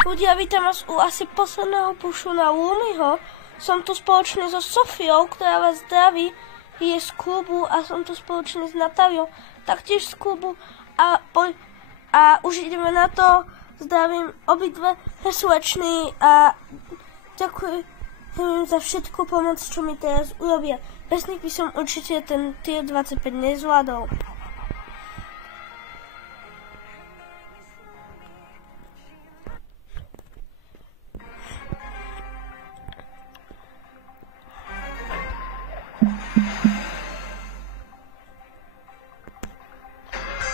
Ľudia, vítam vás u asi posledného pušu na Lumiho. Som tu spoločne so Sofiou, ktorá vás zdraví. Je z klubu a som tu spoločne s Natáliou, taktiež z klubu. A už ideme na to. Zdravím obidve slečny a ďakujem za všetku pomoc, čo mi teraz urobia. Bez nich by som určite ten tier 25 nezvládol.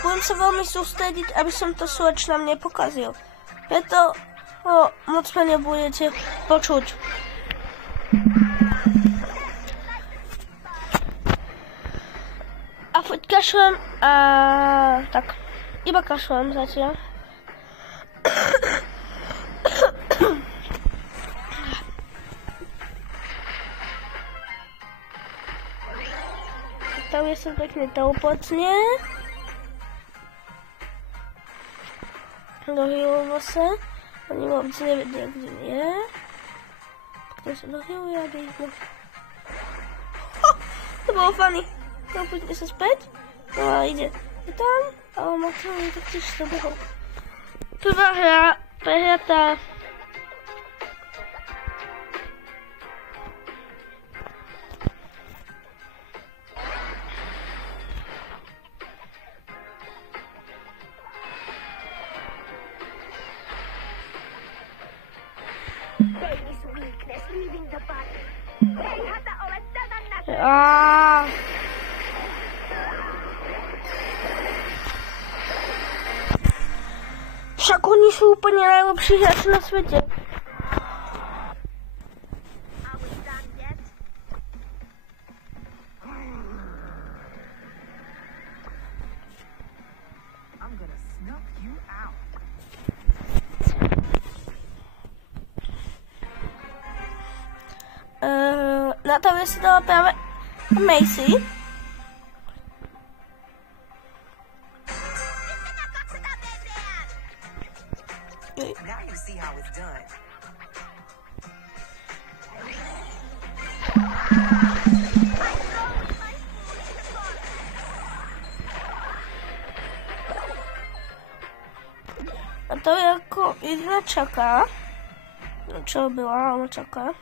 Budem sa veľmi sústrediť, aby som to slečnám nepokazil. Preto moc ma nebudete počuť. A poď kašlem a tak, iba kašlem zatiaľ. Tam je sa pekne teleportne. Dohýlovo sa. Oni vôbec nevedia, kde je. Kto sa dohýluje, aby ich mohli. To bolo funny. Poďme sa späť. No a ide. Je tam. Ale má to taktiež sa behol. Prvá hra prehratá. Však oni sú úplne najlepší hráči na svete. Natália si dala práve Macy. A to je ako jedna čaká. Čo byla, ona čaká.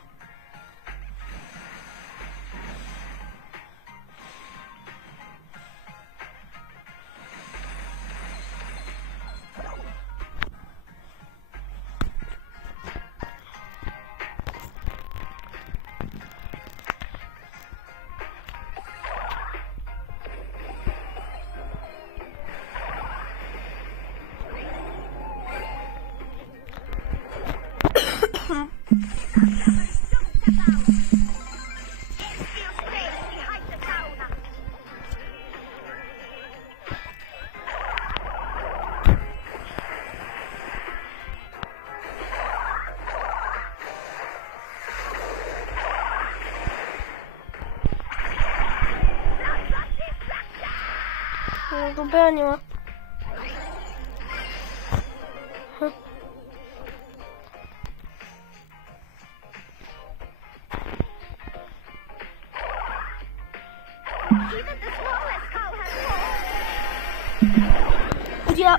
Bránila.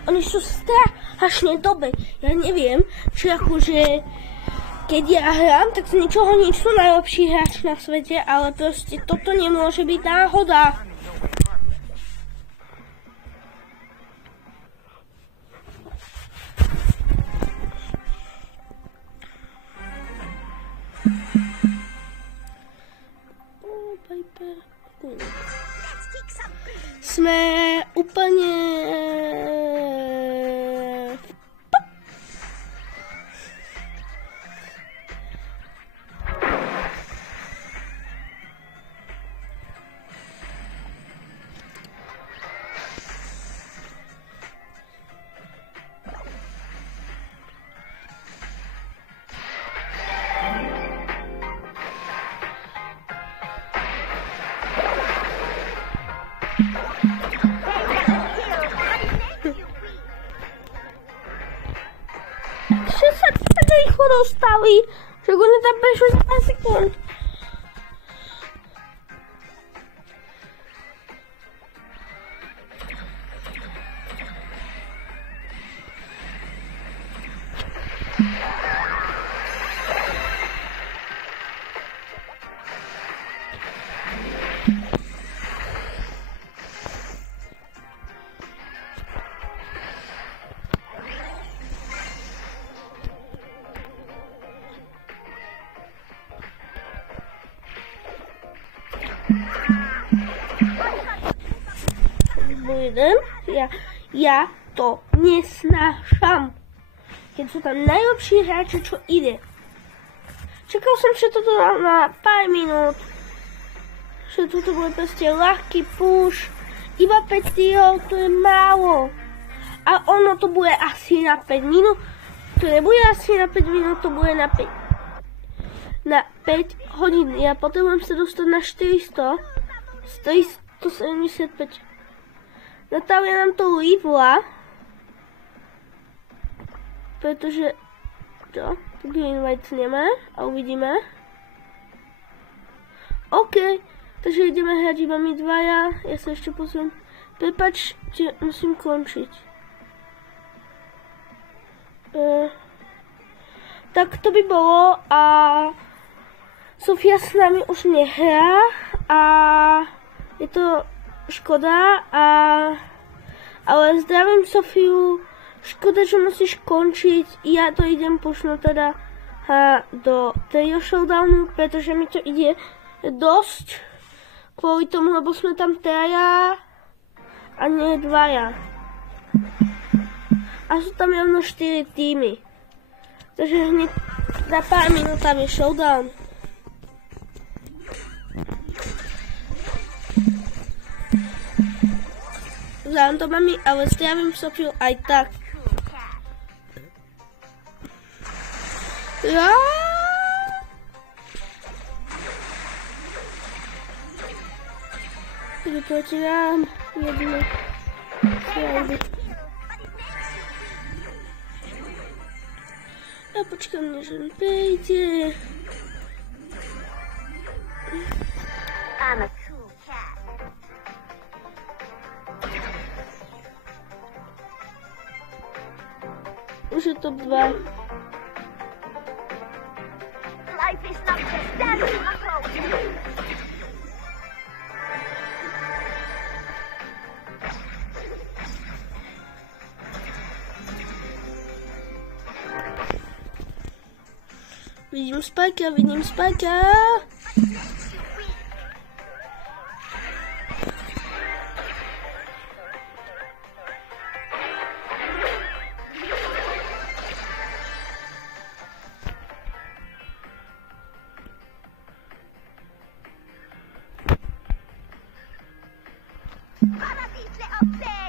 Oni sú strašne dobre. Ja neviem, či akože keď ja hrám, tak z ničoho nič sú najlepší hráč na svete, ale proste toto nemôže byť náhoda. Sme úplne rýchlo dostali, že oni tam prešli za pár sekúnd. Ja to nesnášam, keď sú tam najlepší hráči, čo ide. Čakal som, že toto na pár minút, že toto bude proste ľahký push, iba 5 tírov, to je málo. A ono to bude asi na 5 minút, to nebude asi na 5 minút, to bude na 5 hodín. Ja potrebujem sa dostať na 400, 375. Natália nám to líbila, pretože to green white nemá a uvidíme. OK, takže ideme hrať iba my dvaja, ja sa ešte pozriem. Prepáčte, musím končiť. Tak to by bolo a Sofia s nami už nehrá a je to škoda, ale zdravím Sofiu, škoda, že musíš končiť, ja to idem pušnúť teda do trio showdownu, pretože mi to ide dosť, kvôli tomu, lebo sme tam traja a nie dvaja. A sú tam rovno 4 týmy, takže hneď za pár minút tam je showdown. Zdravím to mami, ale zdravím Sofiu aj tak. Ja. Idu proti nám, jedno. Ja počkám, než on prejde. Už je top 2. Life is not just dancing across. Vidím Spajka. Paradies up there!